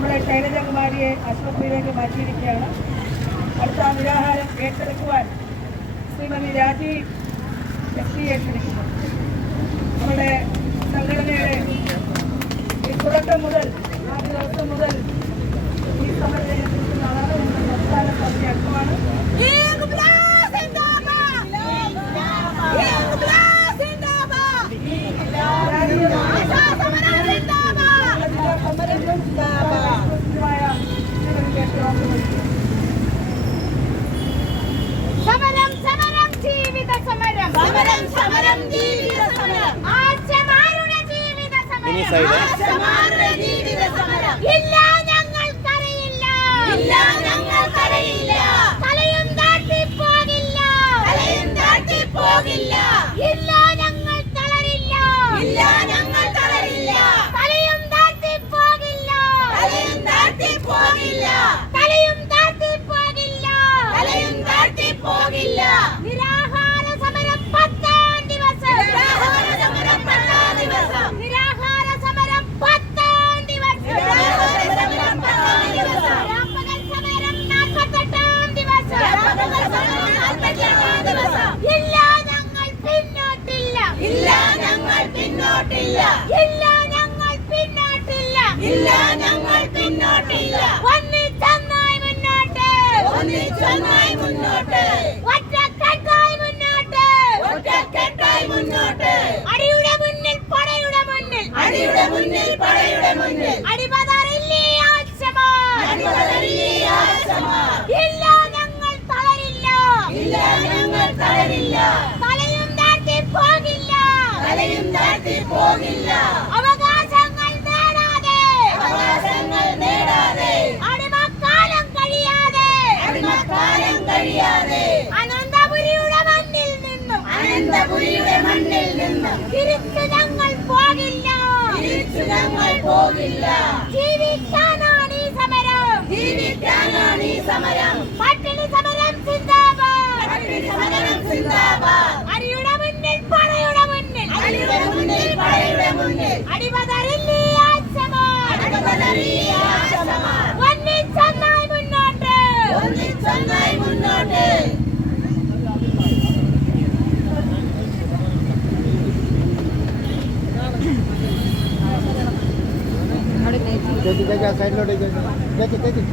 നമ്മുടെ ശൈലജകുമാരിയെ ആശുപത്രിയിലേക്ക് മാറ്റിയിരിക്കുകയാണ്. അടുത്ത നിരാഹാരം ഏറ്റെടുക്കുവാൻ ശ്രീമതി രാജി എസ് പി നമ്മുടെ സംഘടനയുടെ ഈ തുടക്കം മുതൽ ആദ്യ ദിവസം മുതൽ ഈ സമരത്തെ സംസ്ഥാന സമിതി അംഗമാണ്. ആശമാരുടെ ജീവിത ഇല്ല ഞങ്ങൾ ഇല്ല ഞങ്ങൾക്കറിയില്ല തലയും താഴ്ത്തി പോകില്ല തലയും താഴ്ത്തി പോകില്ല ഇല്ല ഞങ്ങൾ തളരില്ല ഇല്ല ഞങ്ങൾ തളരില്ല തലയും താഴ്ത്തി പോകില്ല തലയും താഴ്ത്തി പോകില്ല തലയും താഴ്ത്തി പോകില്ല തലയും താഴ്ത്തി പോകില്ല നിരാഹാര സമരം പത്താം ദിവസം നിരാഹാര സമരം പത്താം ദിവസം നിരാഹാര സമരം പത്താം ദിവസം നിരാഹാര സമരം പത്താം ദിവസം രാപ്പകൽ സമരം നാൽപ്പത്തെട്ടാം ദിവസം രാപ്പകൽ സമരം നാൽപ്പത്തെട്ടാം ദിവസം ഇല്ല ഞങ്ങൾ പിന്നോട്ടില്ല ഇല്ല ഞങ്ങൾ പിന്നോട്ടില്ല. ഇല്ല ഞങ്ങൾ പിന്നോട്ടില്ല. ഇല്ല തലയും താഴ്ത്തി പോകില്ല. അവകാശങ്ങൾ നേടാതെ. അവകാശങ്ങൾ നേടാതെ. അടിമക്കാലം കഴിയാതെ. അടിമക്കാലം കഴിയാതെ. അനന്തപുരിയുടെ മണ്ണിൽ നിന്നും അനന്തപുരിയുടെ മണ്ണിൽ നിന്നും തിരിച്ചു ഞങ്ങൾ പോകില്ല. തിരിച്ചു ഞങ്ങൾ പോകില്ല. ചേച്ചി ചേച്ചി ആ സൈഡിലോട്ട് ചേച്ചി ചേച്ചി ചേച്ചി